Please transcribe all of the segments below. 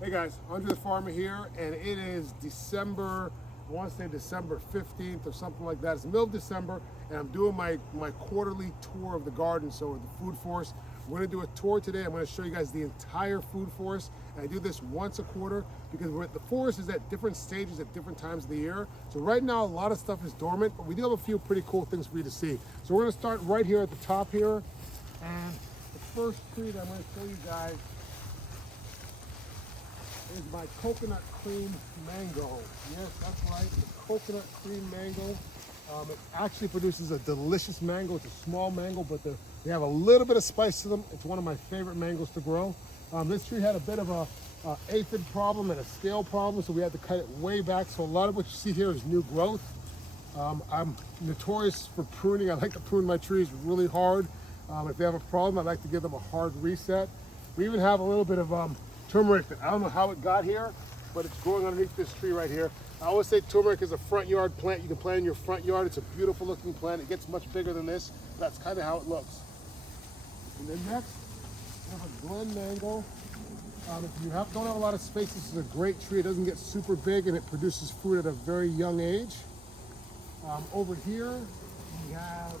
Hey guys, Andrethefarmer here, and it is December, I want to say December 15th or something like that. It's the middle of December, and I'm doing my quarterly tour of the garden, so the food forest. We're going to do a tour today. I'm going to show you guys the entire food forest, and I do this once a quarter because the forest is at different stages at different times of the year. So right now, a lot of stuff is dormant, but we do have a few pretty cool things for you to see. So we're going to start right here at the top here, and the first tree that I'm going to show you guys is my coconut cream mango. Yes, that's right, the coconut cream mango. It actually produces a delicious mango. It's a small mango, but they have a little bit of spice to them. It's one of my favorite mangoes to grow. This tree had a bit of a aphid problem and a scale problem, so we had to cut it way back. So a lot of what you see here is new growth. I'm notorious for pruning. I like to prune my trees really hard. If they have a problem, I like to give them a hard reset. We even have a little bit of turmeric that I don't know how it got here, but it's growing underneath this tree right here. I always say turmeric is a front yard plant. You can plant in your front yard. It's a beautiful looking plant. It gets much bigger than this. That's kind of how it looks. And then next, we have a Glen mango. If you don't have a lot of space, this is a great tree. It doesn't get super big and it produces fruit at a very young age. Over here, we have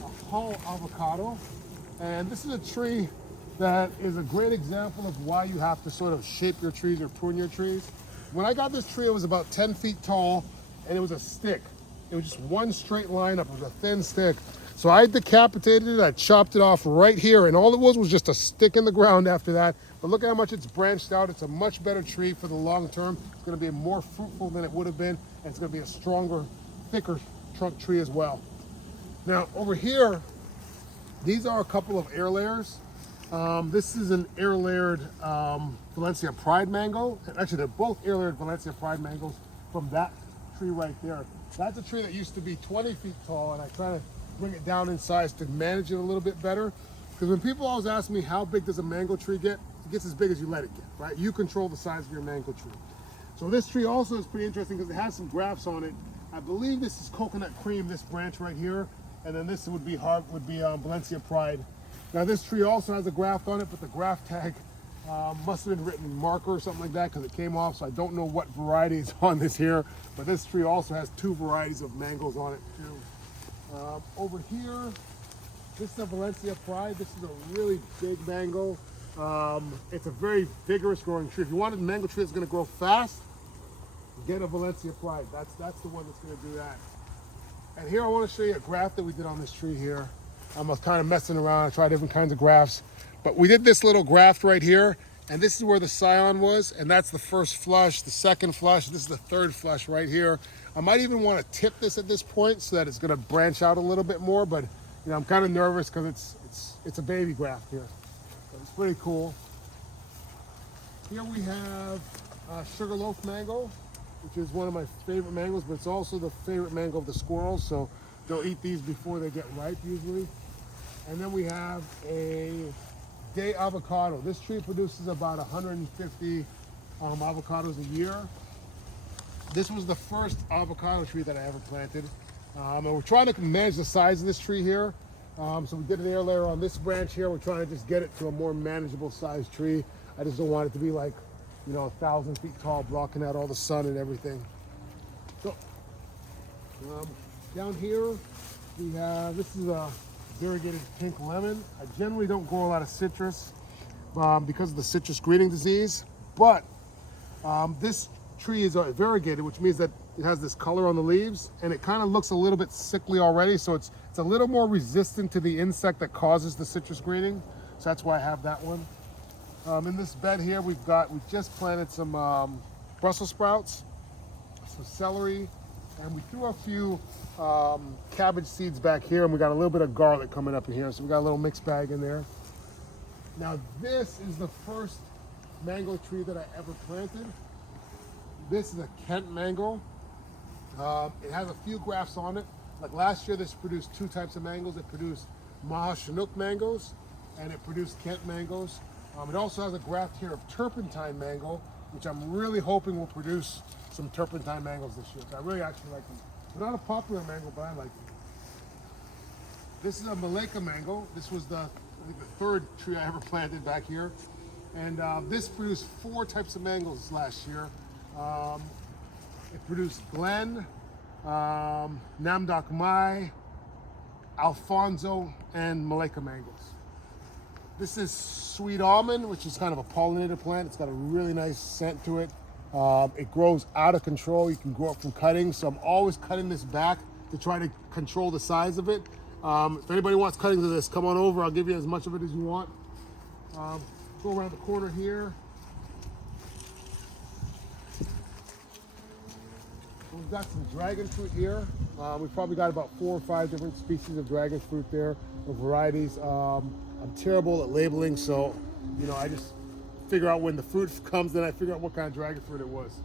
a Hull avocado. And this is a tree that is a great example of why you have to sort of shape your trees or prune your trees. When I got this tree, it was about 10 feet tall, and it was a stick. It was just one straight line up. It was a thin stick. So I decapitated it, I chopped it off right here, and all it was just a stick in the ground after that. But look at how much it's branched out. It's a much better tree for the long term. It's gonna be more fruitful than it would have been, and it's gonna be a stronger, thicker trunk tree as well. Now, over here, these are a couple of air layers. This is an air-layered Valencia Pride mango. Actually, they're both air-layered Valencia Pride mangoes from that tree right there. That's a tree that used to be 20 feet tall, and I try to bring it down in size to manage it a little bit better. Because when people always ask me how big does a mango tree get, it gets as big as you let it get, right? You control the size of your mango tree. So this tree also is pretty interesting because it has some grafts on it. I believe this is coconut cream, this branch right here, and then this would be Valencia Pride. Now this tree also has a graft on it, but the graft tag must have been written marker or something like that because it came off, so I don't know what variety is on this here, but this tree also has two varieties of mangoes on it too. Over here, this is a Valencia Pride. This is a really big mango. It's a very vigorous growing tree. If you want a mango tree that's going to grow fast, get a Valencia Pride. That's the one that's going to do that. And here I want to show you a graft that we did on this tree here. I was kind of messing around. I tried different kinds of grafts, but we did this little graft right here, and this is where the scion was, and that's the first flush, the second flush. This is the third flush right here. I might even want to tip this at this point so that it's going to branch out a little bit more, but you know, I'm kind of nervous because it's a baby graft here. So it's pretty cool. Here we have sugarloaf mango, which is one of my favorite mangoes, but it's also the favorite mango of the squirrels, so they'll eat these before they get ripe usually. And then we have a day avocado. This tree produces about 150 avocados a year. This was the first avocado tree that I ever planted. And we're trying to manage the size of this tree here. So we did an air layer on this branch here. We're trying to just get it to a more manageable size tree. I just don't want it to be like, you know, 1,000 feet tall, blocking out all the sun and everything. So down here we have, this is a variegated pink lemon. I generally don't grow a lot of citrus because of the citrus greening disease, but this tree is variegated, which means that it has this color on the leaves, and it kind of looks a little bit sickly already, so it's a little more resistant to the insect that causes the citrus greening, so that's why I have that one. In this bed here, we've just planted some Brussels sprouts, some celery, and we threw a few cabbage seeds back here, and we got a little bit of garlic coming up in here, so we got a little mixed bag in there. Now this is the first mango tree that I ever planted. This is a Kent mango. It has a few grafts on it. Like last year, this produced two types of mangoes. It produced Maha Chinook mangoes, and it produced Kent mangoes. It also has a graft here of turpentine mango, which I'm really hoping will produce some turpentine mangoes this year. So I really actually like them. They're not a popular mango, but I like them. This is a Malacca mango. This was I think the third tree I ever planted back here. And this produced 4 types of mangoes last year. It produced Glen, Namdok Mai, Alfonso, and Malacca mangoes. This is sweet almond, which is kind of a pollinator plant. It's got a really nice scent to it. It grows out of control. You can grow it from cutting, so I'm always cutting this back to try to control the size of it. If anybody wants cuttings of this, come on over. I'll give you as much of it as you want. Go around the corner here. We've got some dragon fruit here. We've probably got about 4 or 5 different species of dragon fruit there, or varieties. I'm terrible at labeling, so I just figure out when the fruit comes, then I figure out what kind of dragon fruit it was.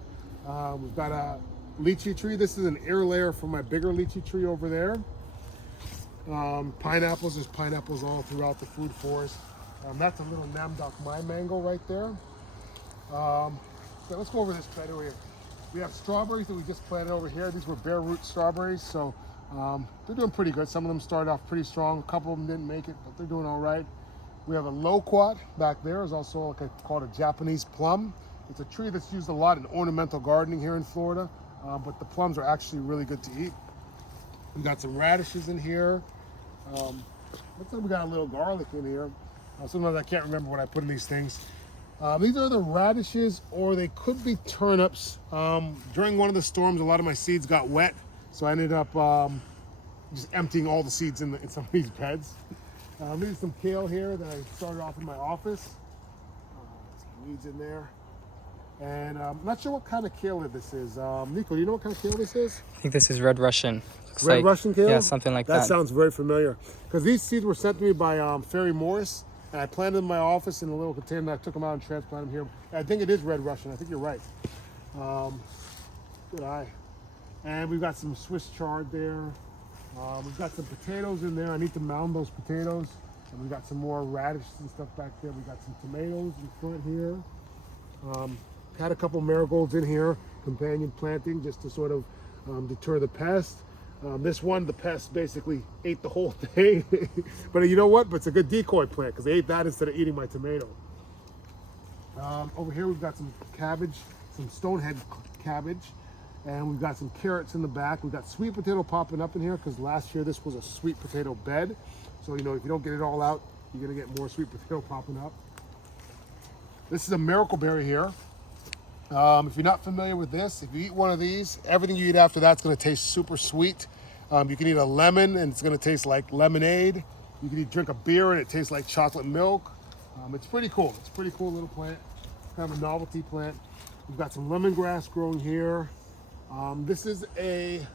We've got a lychee tree. This is an air layer from my bigger lychee tree over there. Pineapples, there's pineapples all throughout the food forest. That's a little Namdok Mai mango right there. So let's go over this bed over here. We have strawberries that we just planted over here. These were bare root strawberries, so they're doing pretty good. Some of them started off pretty strong. A couple of them didn't make it, but they're doing all right. We have a loquat back there. It's also called a Japanese plum. It's a tree that's used a lot in ornamental gardening here in Florida, but the plums are actually really good to eat. We got some radishes in here. Looks like we got a little garlic in here. Sometimes I can't remember what I put in these things. These are the radishes, or they could be turnips. During one of the storms, a lot of my seeds got wet, so I ended up just emptying all the seeds in some of these beds. There's some kale here that I started off in my office. Some weeds in there. And I'm not sure what kind of kale this is. Nico, do you know what kind of kale this is? I think this is Red Russian. Looks Red like, Russian kale? Yeah, something like that. That sounds very familiar. Because these seeds were sent to me by Ferry Morris, and I planted them in my office in a little container, and I took them out and transplanted them here. I think it is Red Russian. I think you're right. Good eye. And we've got some Swiss chard there. We've got some potatoes in there. I need to mound those potatoes. And we've got some more radishes and stuff back there. We got some tomatoes in front here. Had a couple marigolds in here, companion planting, just to sort of deter the pest. This one, the pest basically ate the whole thing. But you know what? But it's a good decoy plant because they ate that instead of eating my tomato. Over here we've got some cabbage, some stonehead cabbage, and we've got some carrots in the back. We've got sweet potato popping up in here because last year this was a sweet potato bed. So if you don't get it all out, you're gonna get more sweet potato popping up. This is a miracle berry here. If you're not familiar with this, if you eat one of these, everything you eat after that's going to taste super sweet. You can eat a lemon and it's going to taste like lemonade. You can drink a beer and it tastes like chocolate milk. It's pretty cool. It's a pretty cool little plant. Kind of a novelty plant. We've got some lemongrass growing here. This is a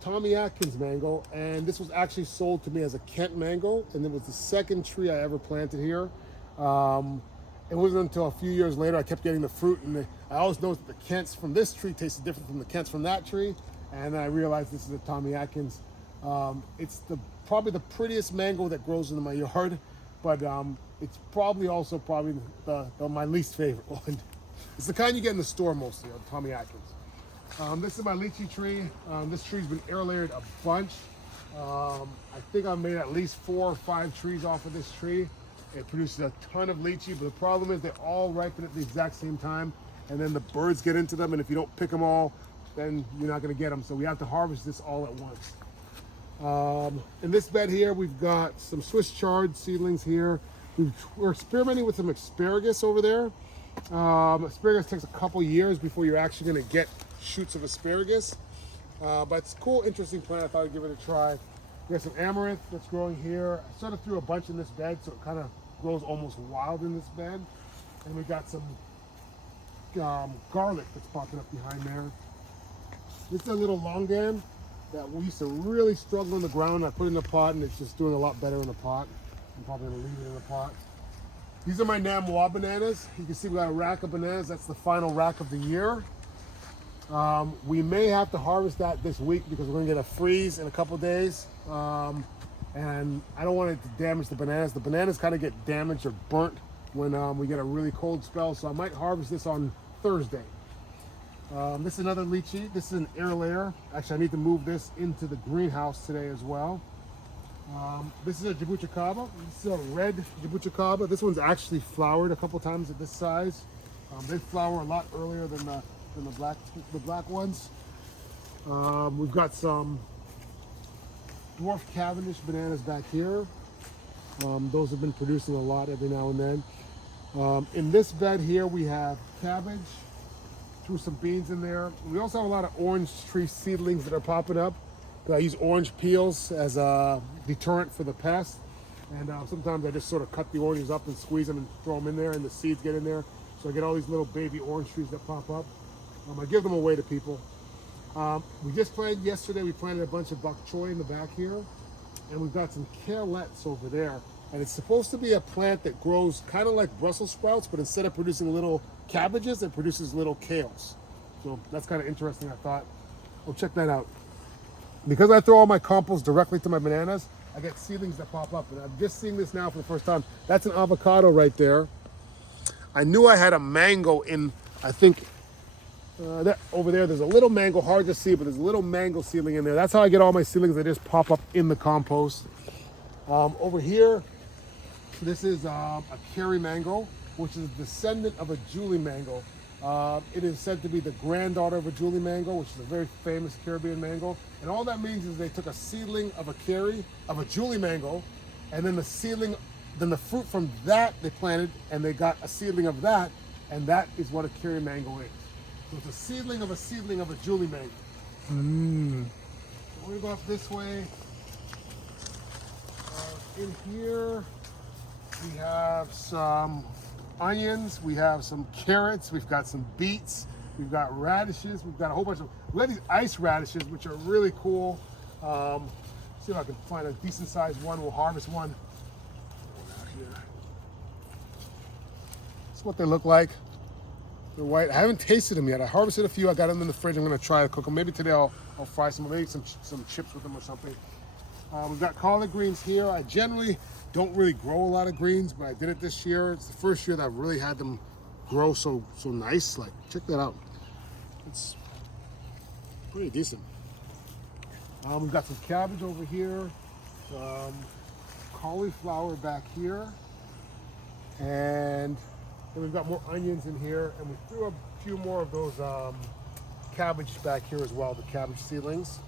Tommy Atkins mango, and this was actually sold to me as a Kent mango, and it was the second tree I ever planted here. It wasn't until a few years later I kept getting the fruit, and I always noticed that the Kents from this tree tasted different from the Kents from that tree, and then I realized this is a Tommy Atkins. It's probably the prettiest mango that grows in my yard, but it's probably also my least favorite one. It's the kind you get in the store mostly, Tommy Atkins. This is my lychee tree. This tree's been air layered a bunch. I think I've made at least 4 or 5 trees off of this tree. It produces a ton of lychee, but the problem is they all ripen at the exact same time, and then the birds get into them, and if you don't pick them all, then you're not gonna get them. So we have to harvest this all at once. In this bed here, we've got some Swiss chard seedlings here. We're experimenting with some asparagus over there. Asparagus takes a couple years before you're actually gonna get shoots of asparagus. But it's a cool, interesting plant. I thought I'd give it a try. We have some amaranth that's growing here. I sort of threw a bunch in this bed, so it kind of grows almost wild in this bed. And we got some garlic that's popping up behind there. This is a little longan that we used to really struggle in the ground. I put it in a pot, and it's just doing a lot better in a pot. I'm probably gonna leave it in a pot. These are my Namwa bananas. You can see we got a rack of bananas. That's the final rack of the year. We may have to harvest that this week because we're gonna get a freeze in a couple days. And I don't want it to damage the bananas. The bananas kind of get damaged or burnt when we get a really cold spell, so I might harvest this on Thursday. This is another lychee. This is an air layer. Actually, I need to move this into the greenhouse today as well. This is a jabuticaba. This is a red jabuticaba. This one's actually flowered a couple times at this size. They flower a lot earlier than the black ones. We've got some dwarf Cavendish bananas back here. Those have been producing a lot every now and then. In this bed here, we have cabbage, threw some beans in there. We also have a lot of orange tree seedlings that are popping up. I use orange peels as a deterrent for the pest. And sometimes I just sort of cut the oranges up and squeeze them and throw them in there, and the seeds get in there. So I get all these little baby orange trees that pop up. I give them away to people. We just planted yesterday, we planted a bunch of bok choy in the back here. And we've got some carelettes over there. And it's supposed to be a plant that grows kind of like Brussels sprouts, but instead of producing little cabbages, it produces little kales. So that's kind of interesting, I thought. Well, check that out. Because I throw all my compost directly to my bananas, I get seedlings that pop up. And I'm just seeing this now for the first time. That's an avocado right there. I knew I had a mango in, I think, that over there's a little mango, hard to see, but there's a little mango seedling in there. That's how I get all my seedlings. They just pop up in the compost. Over here, this is a Kerry mango, which is a descendant of a Julie mango. It is said to be the granddaughter of a Julie mango, which is a very famous Caribbean mango. And all that means is they took a seedling of a Julie mango, and then the seedling, then the fruit from that they planted, and they got a seedling of that, and that is what a Kerry mango is. So it's a seedling of a Julie mango. So we're gonna go up this way. In here, we have some onions, we have some carrots, we've got some beets, we've got radishes, we've got a whole bunch of, we have these ice radishes, which are really cool. See if I can find a decent sized one. We'll harvest one. That's what they look like. They're white. I haven't tasted them yet. I harvested a few. I got them in the fridge. I'm gonna try to cook them. Maybe today I'll fry some, maybe some chips with them or something. We've got collard greens here. I generally don't really grow a lot of greens, but I did it this year. It's the first year that I've really had them grow so nice. Like, check that out. It's pretty decent. We've got some cabbage over here, some cauliflower back here, and then we've got more onions in here, and we threw a few more of those cabbage back here as well, the cabbage seedlings.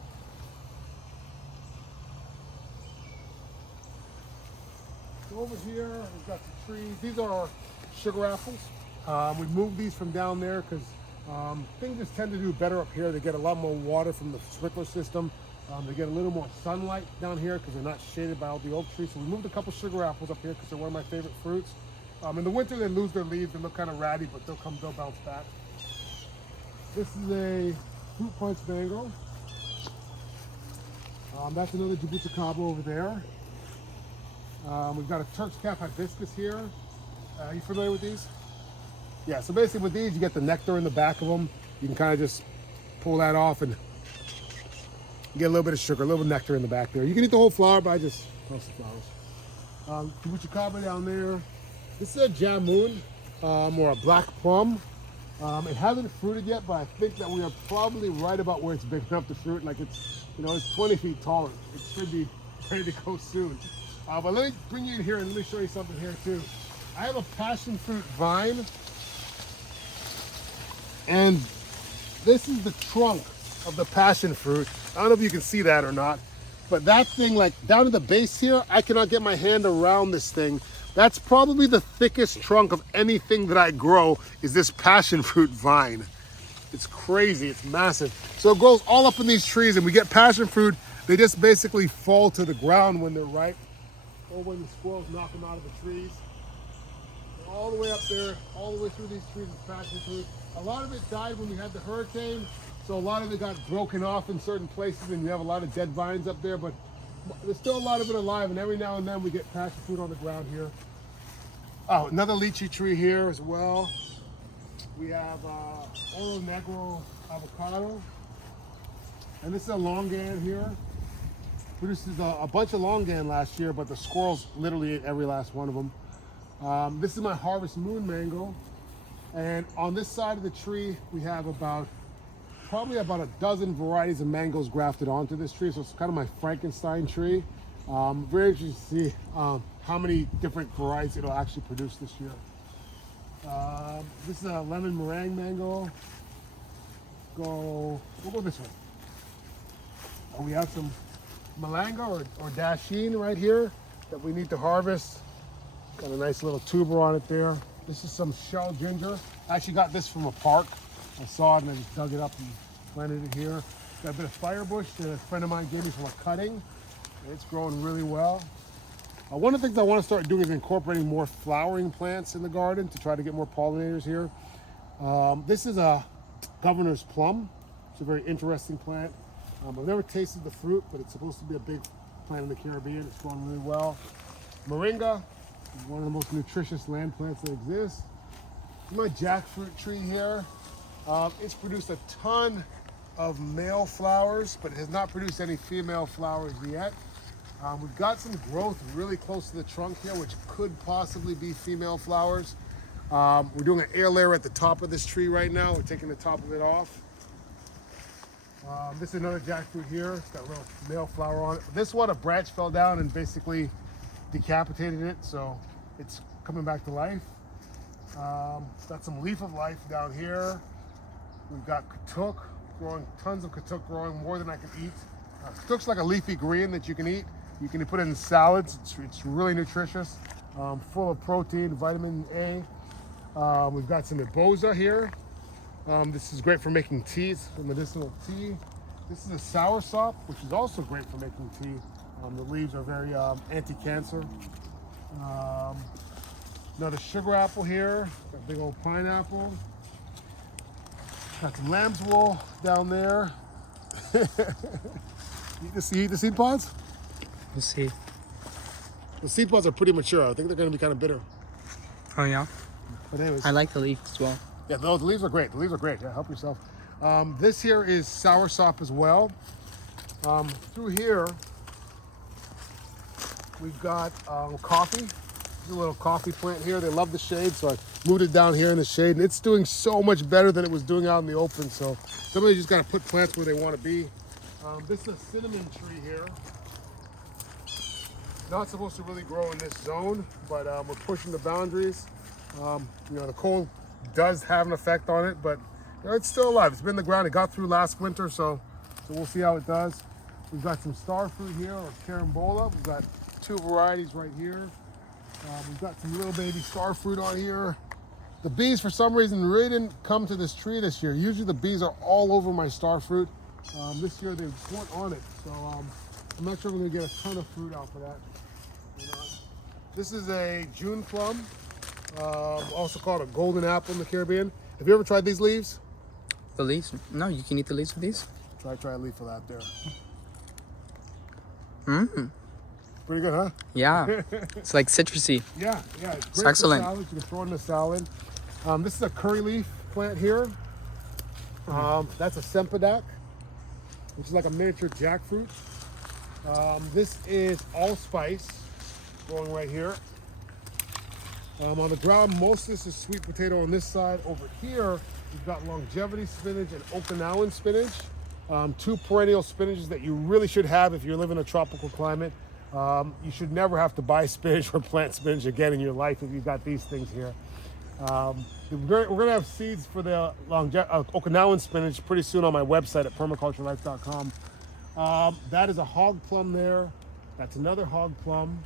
Over here, we've got some trees. These are sugar apples. We moved these from down there because things just tend to do better up here. They get a lot more water from the sprinkler system. They get a little more sunlight down here because they're not shaded by all the oak trees. So we moved a couple sugar apples up here because they're one of my favorite fruits. In the winter, they lose their leaves. They look kind of ratty, but they'll bounce back. This is a fruit punch mango. That's another jabuticaba over there. We've got a Turk's cap hibiscus here. Are you familiar with these? Yeah, so basically with these, you get the nectar in the back of them. You can kind of just pull that off and get a little bit of sugar, a little bit of nectar in the back there. You can eat the whole flower, but I just toast the flowers. Jabuticaba down there. This is a jamun, or a black plum. It hasn't fruited yet, but I think that we are probably right about where it's big enough to fruit. Like it's 20 feet tall. It should be ready to go soon. But let me bring you in here and let me show you something here too. I have a passion fruit vine, and this is the trunk of the passion fruit. I don't know if you can see that or not, but that thing, like down to the base here, I cannot get my hand around this thing. That's probably the thickest trunk of anything that I grow, is this passion fruit vine. It's crazy, it's massive. So it grows all up in these trees, and we get passion fruit. They just basically fall to the ground when they're ripe, or when the squirrels knock them out of the trees. All the way up there, all the way through these trees is passion fruit. A lot of it died when we had the hurricane, so a lot of it got broken off in certain places, and you have a lot of dead vines up there, but there's still a lot of it alive, and every now and then we get passion fruit on the ground here. Oh, another lychee tree here as well. We have Oro Negro avocado, and this is a longan here. Produces a bunch of longan last year, but the squirrels literally ate every last one of them. This is my Harvest Moon mango, and on this side of the tree we have probably about a dozen varieties of mangoes grafted onto this tree, so it's kind of my Frankenstein tree. Very interesting to see how many different varieties it'll actually produce this year. This is a lemon meringue mango. We'll go this way. We have some malanga or dasheen right here that we need to harvest. Got a nice little tuber on it there. This is some shell ginger. I actually got this from a park. I saw it and I just dug it up and planted it here. Got a bit of firebush that a friend of mine gave me from a cutting. It's growing really well. One of the things I want to start doing is incorporating more flowering plants in the garden to try to get more pollinators here. This is a governor's plum. It's a very interesting plant. I've never tasted the fruit, but it's supposed to be a big plant in the Caribbean. It's growing really well. Moringa is one of the most nutritious land plants that exists. My jackfruit tree here. It's produced a ton of male flowers, but it has not produced any female flowers yet. We've got some growth really close to the trunk here, which could possibly be female flowers. We're doing an air layer at the top of this tree right now. We're taking the top of it off. This is another jackfruit here. It's got a little male flower on it. This one, a branch fell down and basically decapitated it, so it's coming back to life. Got some leaf of life down here. We've got katuk growing, tons of katuk growing, more than I can eat. Katuk's like a leafy green that you can eat. You can put it in salads. It's really nutritious, full of protein, vitamin A. We've got some iboza here. This is great for making teas, a medicinal tea. This is a soursop, which is also great for making tea. The leaves are very anti-cancer. Another sugar apple here, got a big old pineapple. Got some lamb's wool down there. Eat the seed pods? We'll see. The seed pods are pretty mature. I think they're going to be kind of bitter. Oh yeah? But anyways. I like the leaf as well. Yeah, the leaves are great. The leaves are great. Yeah, help yourself. This here is soursop as well. Through here, we've got coffee. There's a little coffee plant here. They love the shade, so I moved it down here in the shade, and it's doing so much better than it was doing out in the open. So somebody just got to put plants where they want to be. This is a cinnamon tree here. Not supposed to really grow in this zone, but we're pushing the boundaries. The cold does have an effect on it, but it's still alive. It's been in the ground. It got through last winter, so we'll see how it does. We've got some star fruit here, or carambola. We've got 2 varieties right here. We've got some little baby star fruit on here. The bees, for some reason, really didn't come to this tree this year. Usually the bees are all over my star fruit. This year they weren't on it, so I'm not sure we're going to get a ton of fruit out for that. This is a June plum, also called a golden apple in the Caribbean. Have you ever tried these leaves? The leaves? No, you can eat the leaves of these. Try a leaf of that there. Mmm. Pretty good, huh? Yeah. It's like citrusy. Yeah. It's great excellent. for salad. You can throw it in a salad. This is a curry leaf plant here. That's a sempodak, which is like a miniature jackfruit. This is allspice growing right here. On the ground, most of this is sweet potato on this side. Over here, we've got longevity spinach and Okinawan spinach. 2 perennial spinaches that you really should have if you live in a tropical climate. You should never have to buy spinach or plant spinach again in your life if you've got these things here. We're going to have seeds for the Okinawan spinach pretty soon on my website at permaculturelife.com. That is a hog plum there. That's another hog plum.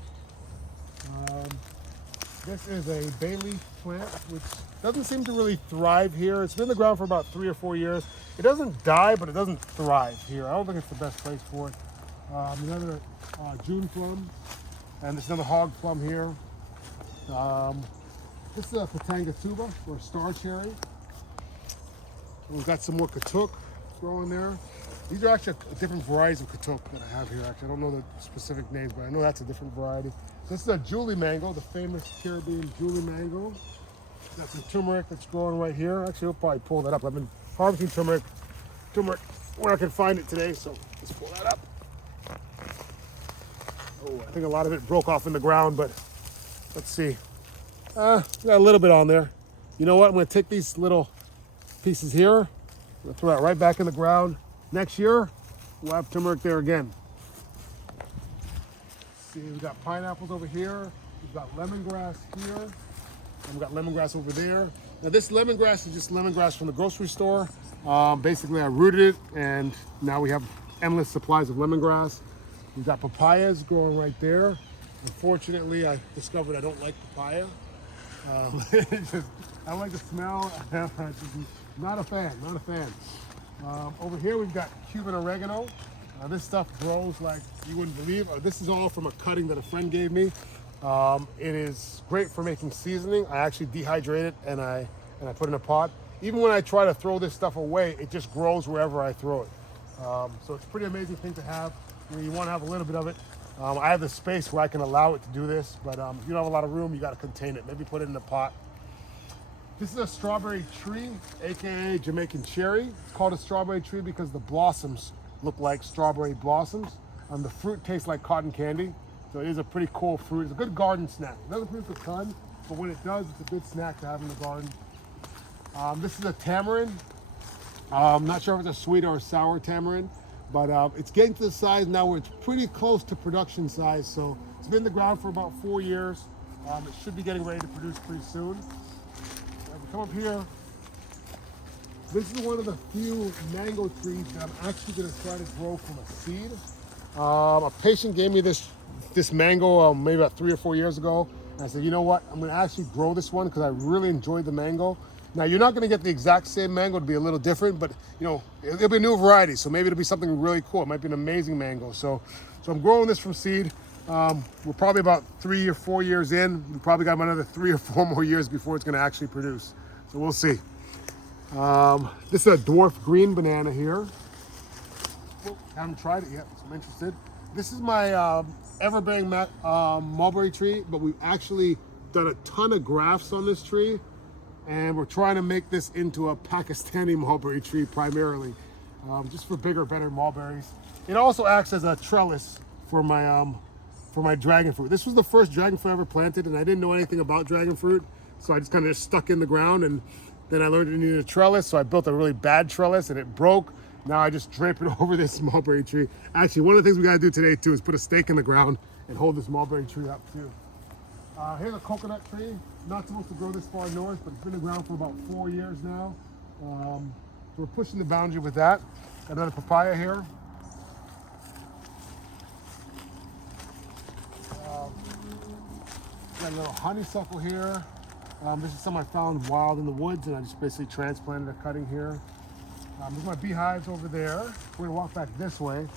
This is a bay leaf plant, which doesn't seem to really thrive here. It's been in the ground for about 3 or 4 years. It doesn't die, but it doesn't thrive here. I don't think it's the best place for it. Another June plum, and there's another hog plum here. This is a Patanga tuba, or star cherry. We've got some more katuk growing there. These are actually different varieties of katuk that I have here. Actually, I don't know the specific names, but I know that's a different variety. This is a Julie mango, the famous Caribbean Julie mango. Got some turmeric that's growing right here. Actually, we'll probably pull that up. I've been harvesting turmeric where I can find it today, so let's pull that up. Oh, I think a lot of it broke off in the ground, but let's see. Got a little bit on there. You know what? I'm going to take these little pieces here. I'm going to throw that right back in the ground. Next year, we'll have turmeric there again. see, we've got pineapples over here. We've got lemongrass here. And we've got lemongrass over there. Now this lemongrass is just lemongrass from the grocery store. Basically I rooted it and now we have endless supplies of lemongrass. We've got papayas growing right there. Unfortunately, I discovered I don't like papaya. I don't like the smell. Not a fan, not a fan. Over here we've got Cuban oregano. This stuff grows like you wouldn't believe. This is all from a cutting that a friend gave me. It is great for making seasoning. I actually dehydrate it and I put it in a pot. Even when I try to throw this stuff away, it just grows wherever I throw it. So it's a pretty amazing thing to have. You want to have a little bit of it. I have the space where I can allow it to do this, but if you don't have a lot of room, you got to contain it. Maybe put it in a pot. This is a strawberry tree, aka Jamaican cherry. It's called a strawberry tree because the blossoms look like strawberry blossoms. The fruit tastes like cotton candy, so it is a pretty cool fruit. It's a good garden snack. It doesn't produce a ton, but when it does, it's a good snack to have in the garden. This is a tamarind. I'm not sure if it's a sweet or a sour tamarind, but it's getting to the size now where it's pretty close to production size. So it's been in the ground for about 4 years. It should be getting ready to produce pretty soon. Come up here. This is one of the few mango trees that I'm actually going to try to grow from a seed. A patient gave me this mango maybe about 3 or 4 years ago. And I said, you know what? I'm going to actually grow this one because I really enjoyed the mango. Now, you're not going to get the exact same mango. It'll be a little different, but you know, it'll be a new variety. So maybe it'll be something really cool. It might be an amazing mango. So I'm growing this from seed. We're probably about 3 or 4 years in. We probably got another 3 or 4 more years before it's going to actually produce. So we'll see. This is a dwarf green banana here. Haven't tried it yet, so I'm interested. This is my everbearing mulberry tree, but we've actually done a ton of grafts on this tree, and we're trying to make this into a Pakistani mulberry tree primarily, just for bigger, better mulberries. It also acts as a trellis for my dragon fruit. This was the first dragon fruit I ever planted, and I didn't know anything about dragon fruit, so I just kind of stuck in the ground, and then I learned it needed a trellis, so I built a really bad trellis, and it broke. Now I just drape it over this mulberry tree. Actually, one of the things we gotta do today too is put a stake in the ground and hold this mulberry tree up too. Here's a coconut tree. Not supposed to grow this far north, but it's been in the ground for about 4 years now. So we're pushing the boundary with that. Got another papaya here. Got a little honeysuckle here. This is something I found wild in the woods, and I just basically transplanted a cutting here. There's my beehives over there. We're gonna walk back this way.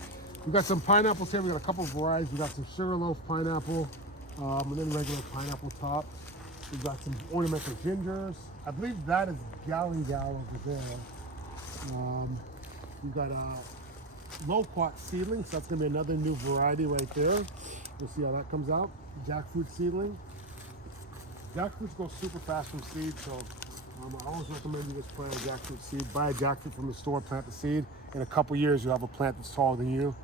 We've got some pineapples here. We've got a couple of varieties. We've got some sugarloaf pineapple, and then regular pineapple top. We've got some ornamental gingers. I believe that is galangal over there. We've got a loquat seedling, so that's gonna be another new variety right there. We'll see how that comes out. Jackfruit seedling. Jackfruits go super fast from seed, so I always recommend you just plant a jackfruit seed. Buy a jackfruit from the store, plant the seed. In a couple years, you'll have a plant that's taller than you.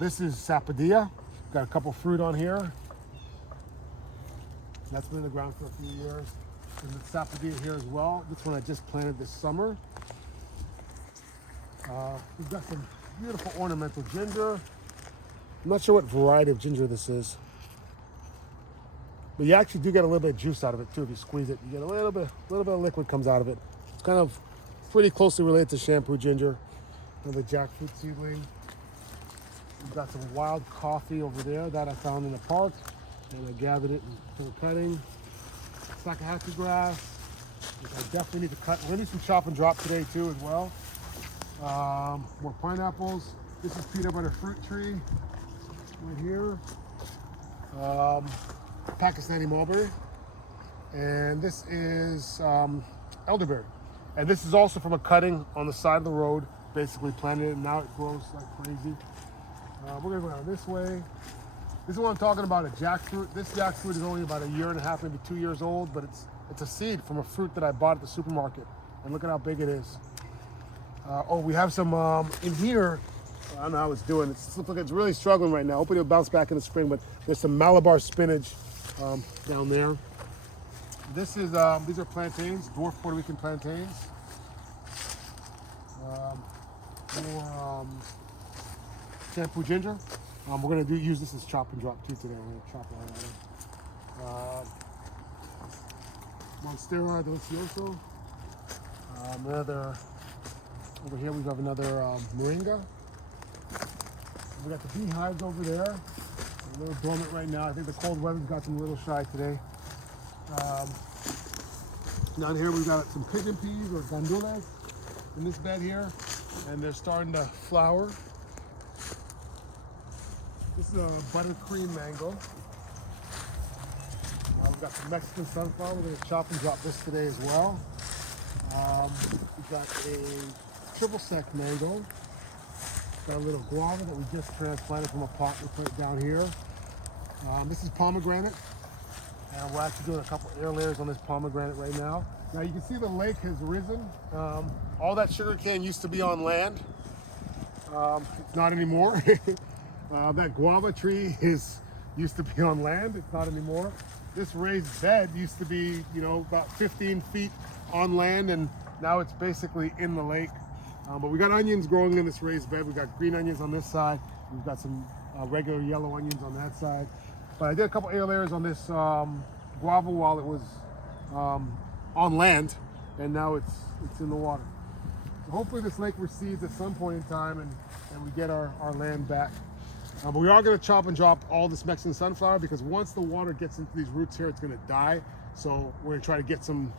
This is sapodilla. Got a couple fruit on here. That's been in the ground for a few years. There's a sapodilla here as well. This one I just planted this summer. We've got some beautiful ornamental ginger. I'm not sure what variety of ginger this is, but you actually do get a little bit of juice out of it too. If you squeeze it, you get a little bit of liquid comes out of it. It's kind of pretty closely related to shampoo ginger. Another jackfruit seedling. We've got some wild coffee over there that I found in the park, and I gathered it from a cutting. Sakahaki grass, which I definitely need to cut. We're gonna do some chop and drop today too as well. More pineapples. This is peanut butter fruit tree right here. Pakistani mulberry, and this is elderberry, and this is also from a cutting on the side of the road, basically planted it, and now it grows like crazy. We're gonna go down this way. This is what I'm talking about, a jackfruit. This jackfruit is only about 1.5 years, maybe 2 years old, but it's a seed from a fruit that I bought at the supermarket, and look at how big it is. Oh, we have some in here. I don't know how it's doing. It looks like it's really struggling right now. Hopefully it'll bounce back in the spring, but there's some Malabar spinach down there. This is these are plantains, dwarf Puerto Rican plantains. More shampoo ginger. We're gonna use this as chop and drop too today. We're gonna chop all that. Monstera delicioso. Another over here. We have another moringa. We got the beehives over there. A little dormant right now. I think the cold weather's got them a little shy today. Down here we've got some pigeon peas or gandules in this bed here, and they're starting to flower. This is a buttercream mango. We've got some Mexican sunflower. We're going to chop and drop this today as well. We've got a triple sec mango. Got a little guava that we just transplanted from a pot we put it down here. This is pomegranate. And we're actually doing a couple air layers on this pomegranate right now. Now you can see the lake has risen. All that sugar cane used to be on land. It's not anymore. That guava tree used to be on land. It's not anymore. This raised bed used to be, about 15 feet on land, and now it's basically in the lake. But we got onions growing in this raised bed. We got green onions on this side. We've got some regular yellow onions on that side. But I did a couple air layers on this guava while it was on land, and now it's in the water. So hopefully this lake recedes at some point in time, and we get our land back. But we are going to chop and drop all this Mexican sunflower, because once the water gets into these roots here, it's going to die. So we're going to try to get some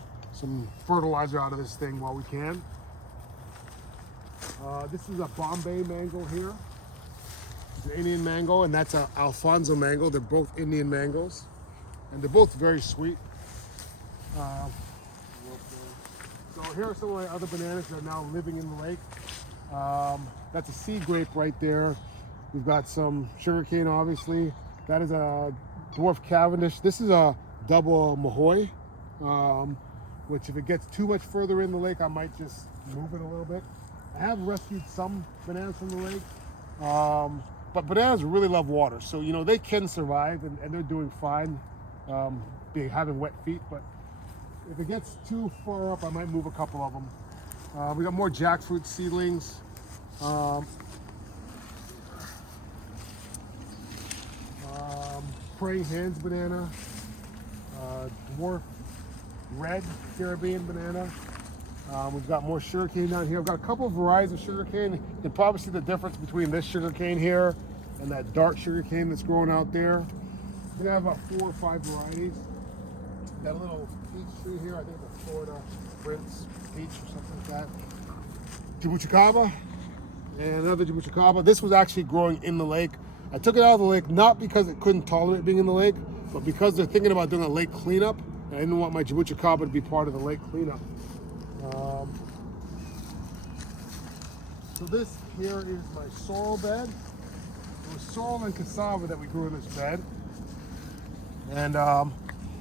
fertilizer out of this thing while we can. This is a Bombay mango here. It's an Indian mango, and that's an Alfonso mango. They're both Indian mangoes, and they're both very sweet. So here are some of my other bananas that are now living in the lake. That's a sea grape right there. We've got some sugarcane, obviously. That is a dwarf Cavendish. This is a double Mahoy, which if it gets too much further in the lake, I might just move it a little bit. I have rescued some bananas from the lake, but bananas really love water. So, they can survive, and they're doing fine, having wet feet. But if it gets too far up, I might move a couple of them. We got more jackfruit seedlings. Praying hands banana, dwarf red Caribbean banana. We've got more sugarcane down here. I've got a couple of varieties of sugarcane. You can probably see the difference between this sugarcane here and that dark sugarcane that's growing out there. We have about 4 or 5 varieties. Got a little peach tree here. I think it's a Florida Prince peach or something like that. Jabuticaba and another Jabuticaba. This was actually growing in the lake. I took it out of the lake not because it couldn't tolerate being in the lake, but because they're thinking about doing a lake cleanup, and I didn't want my Jabuticaba to be part of the lake cleanup. So this here is my sorrel bed. It was sorrel and cassava that we grew in this bed. And the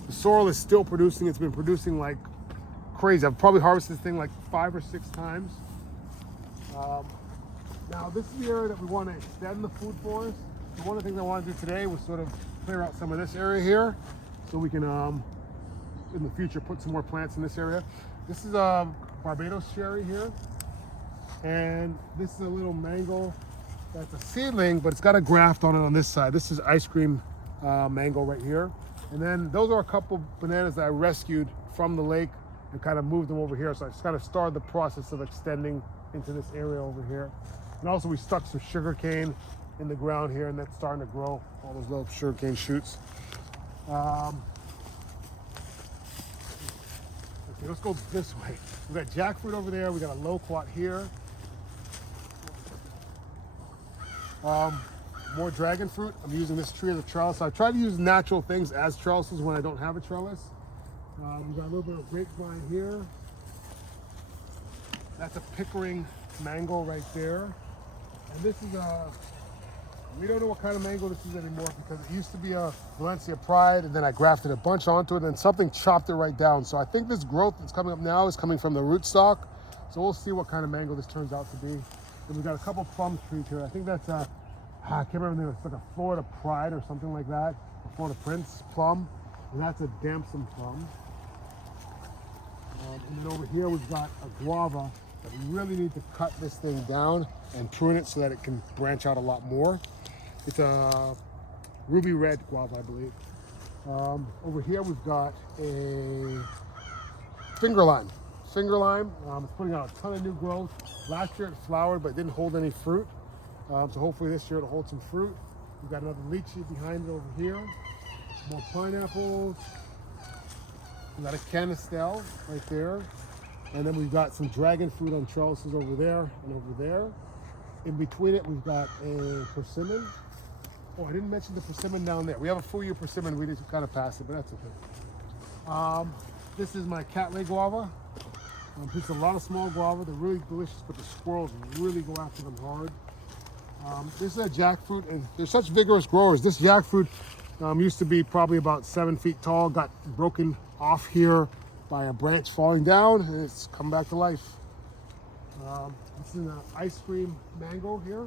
sorrel is still producing. It's been producing like crazy. I've probably harvested this thing like 5 or 6 times. Now this is the area that we want to extend the food forest. So one of the things I want to do today was sort of clear out some of this area here, so we can, in the future, put some more plants in this area. This is a Barbados cherry here, and this is a little mango that's a seedling, but it's got a graft on it on this side. This is ice cream mango right here. And then those are a couple bananas that I rescued from the lake and kind of moved them over here. So I just kind of started the process of extending into this area over here. And also we stuck some sugarcane in the ground here, and that's starting to grow, all those little sugarcane shoots. Okay, let's go this way. We got jackfruit over there. We got a loquat here. More dragon fruit. I'm using this tree as a trellis. So I try to use natural things as trellises when I don't have a trellis. We got a little bit of grapevine here. That's a Pickering mango right there. And this is we don't know what kind of mango this is anymore, because it used to be a Valencia Pride, and then I grafted a bunch onto it, and something chopped it right down. So I think this growth that's coming up now is coming from the rootstock. So we'll see what kind of mango this turns out to be. And we've got a couple plum trees here. I think that's I can't remember the name. It's like a Florida Pride or something like that. A Florida Prince plum. And that's a damson plum. And then over here we've got a guava that we really need to cut this thing down and prune it so that it can branch out a lot more. It's a ruby red guava, I believe. Over here we've got a finger lime. Finger lime, it's putting out a ton of new growth. Last year it flowered but didn't hold any fruit. So hopefully this year it'll hold some fruit. We've got another lychee behind it over here. More pineapples. We've got a canistel right there. And then we've got some dragon fruit on trellises over there and over there. In between it, we've got a persimmon. Oh, I didn't mention the persimmon down there. We have a full year persimmon. We just kind of passed it, but that's okay. This is my catlay guava. It's a lot of small guava. They're really delicious, but the squirrels really go after them hard. This is a jackfruit, and they're such vigorous growers. This jackfruit used to be probably about 7 feet tall, got broken off here by a branch falling down, and it's come back to life. This is an ice cream mango here.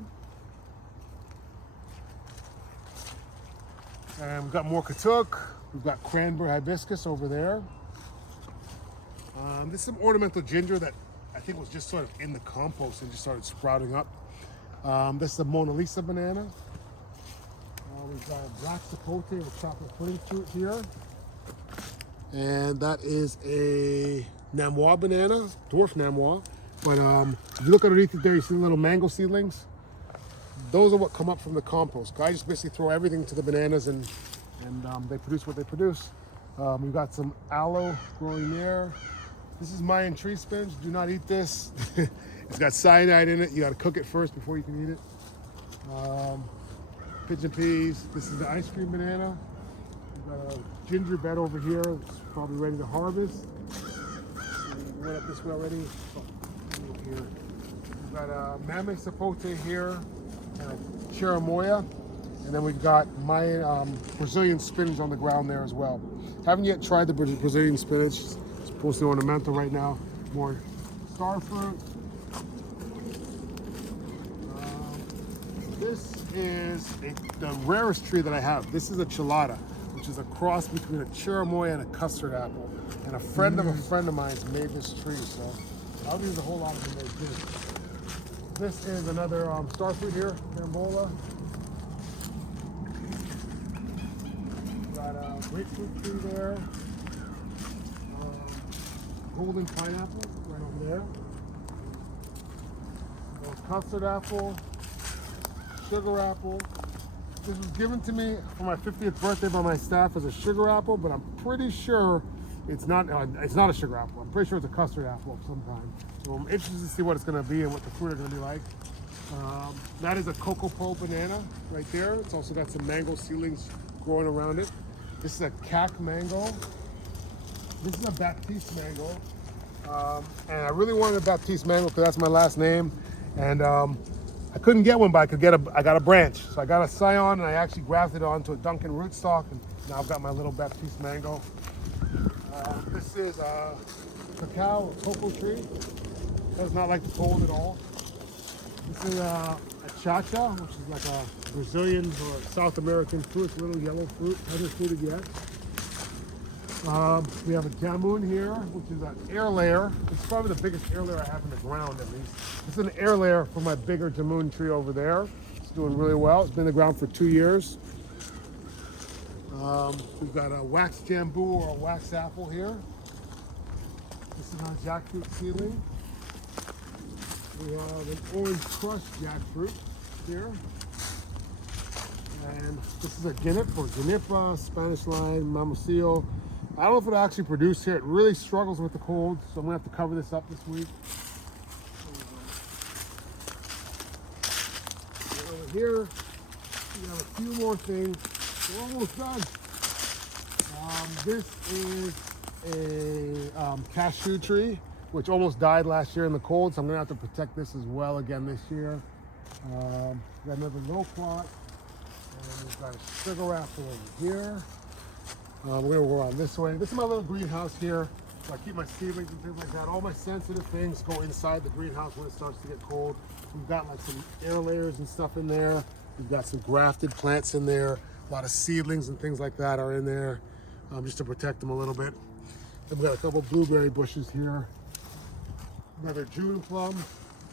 And we've got more katuk. We've got cranberry hibiscus over there. This is some ornamental ginger that I think was just sort of in the compost and just started sprouting up. This is a Mona Lisa banana. We've got a black sapote with chocolate pudding fruit here. And that is a Namois banana, dwarf Namois. But if you look underneath it there, you see the little mango seedlings. Those are what come up from the compost. I just basically throw everything to the bananas and they produce what they produce. We've got some aloe growing there. This is Mayan tree spinach. Do not eat this. It's got cyanide in it. You got to cook it first before you can eat it. Pigeon peas. This is the ice cream banana. We've got a ginger bed over here. It's probably ready to harvest. We went up this way already. Oh, over here. We've got a Mame sapote here and a cherimoya. And then we've got my Brazilian spinach on the ground there as well. Haven't yet tried the Brazilian spinach. It's mostly ornamental right now. More star fruit. This is the rarest tree that I have. This is a chelada, which is a cross between a cherimoya and a custard apple. And a friend of a friend of mine's made this tree, so I'll use a whole lot of them made too. This is another star fruit here, carambola. Got a grapefruit tree there. Golden pineapple right over there. Custard apple. Sugar apple. This was given to me for my 50th birthday by my staff as a sugar apple, but I'm pretty sure it's not a sugar apple. I'm pretty sure it's a custard apple of some kind. So I'm interested to see what it's going to be and what the fruit are going to be like. That is a cocoa pole banana right there. It's also got some mango seedlings growing around it. This is a cac mango. This is a Baptiste mango. And I really wanted a Baptiste mango because that's my last name. And I couldn't get one, but I got a branch. So I got a scion and I actually grafted it onto a Duncan rootstock, and now I've got my little Baptiste mango. This is a cacao, a cocoa tree. Does not like the cold at all. This is a chacha, which is like a Brazilian or South American fruit. It's a little yellow fruit, haven't fruited yet. We have a jamun here, which is an air layer. It's probably the biggest air layer I have in the ground, at least. This is an air layer for my bigger jamun tree over there. It's doing really well. It's been in the ground for 2 years. We've got a wax jambu or a wax apple here. This is our jackfruit seedling. We have an orange crushed jackfruit here. And this is a ginip or ginipa, Spanish lime, mamosillo. I don't know if it'll actually produce here. It really struggles with the cold, so I'm gonna have to cover this up this week. Over here, we have a few more things. We're almost done. This is a cashew tree, which almost died last year in the cold, so I'm gonna have to protect this as well again this year. We got another loquat, and we've got a sugar apple over here. We're gonna go around this way. This is my little greenhouse here. So I keep my seedlings and things like that. All my sensitive things go inside the greenhouse when it starts to get cold. We've got like some air layers and stuff in there. We've got some grafted plants in there. A lot of seedlings and things like that are in there, just to protect them a little bit. Then we've got a couple blueberry bushes here. Another June plum.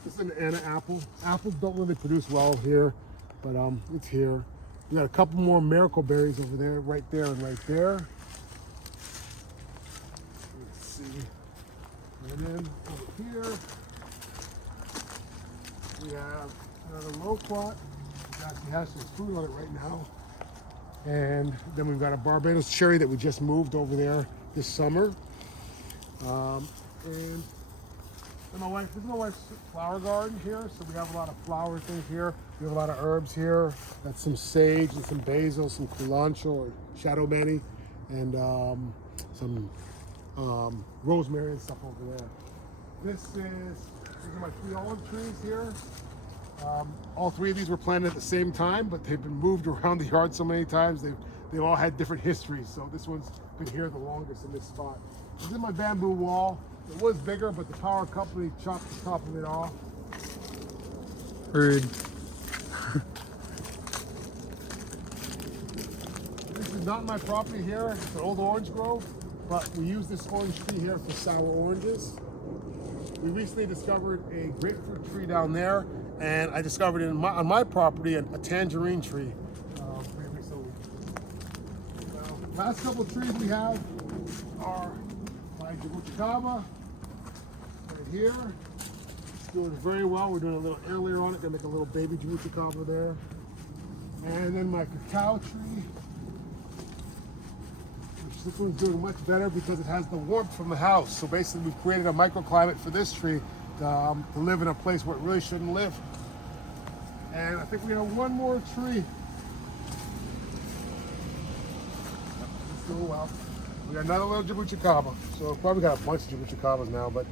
This is an Anna apple. Apples don't really produce well here, but it's here. We got a couple more miracle berries over there, right there and right there. Let's see. And then over here, we have another loquat. It actually has some fruit on it right now. And then we've got a Barbados cherry that we just moved over there this summer. And this is my wife's flower garden here, so we have a lot of flower things here. We have a lot of herbs here. That's some sage and some basil, some culantro or shadow mani, and some rosemary and stuff over there. These are my 3 olive trees here. All 3 of these were planted at the same time, but they've been moved around the yard so many times. They've all had different histories, so this one's been here the longest in this spot. This is my bamboo wall. It was bigger, but the power company chopped the top of it off. Rude. This is not my property here. It's an old orange grove, but we use this orange tree here for sour oranges. We recently discovered a grapefruit tree down there, and I discovered on my property a tangerine tree pretty recently. Last couple of trees we have are my jabuticaba right here. It's doing very well. We're doing a little earlier on it. Gonna make a little baby jabuticaba there. And then my cacao tree, which this one's doing much better because it has the warmth from the house. So basically we've created a microclimate for this tree to live in a place where it really shouldn't live. And I think we have one more tree. It's doing well. We got another little jabuticaba. So probably got a bunch of jabuticabas now, but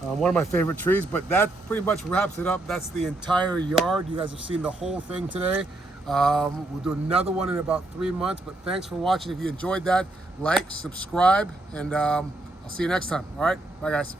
one of my favorite trees. But that pretty much wraps it up. That's the entire yard. You guys have seen the whole thing today. We'll do another one in about 3 months, but thanks for watching. If you enjoyed that, like, subscribe, and I'll see you next time. All right, bye guys.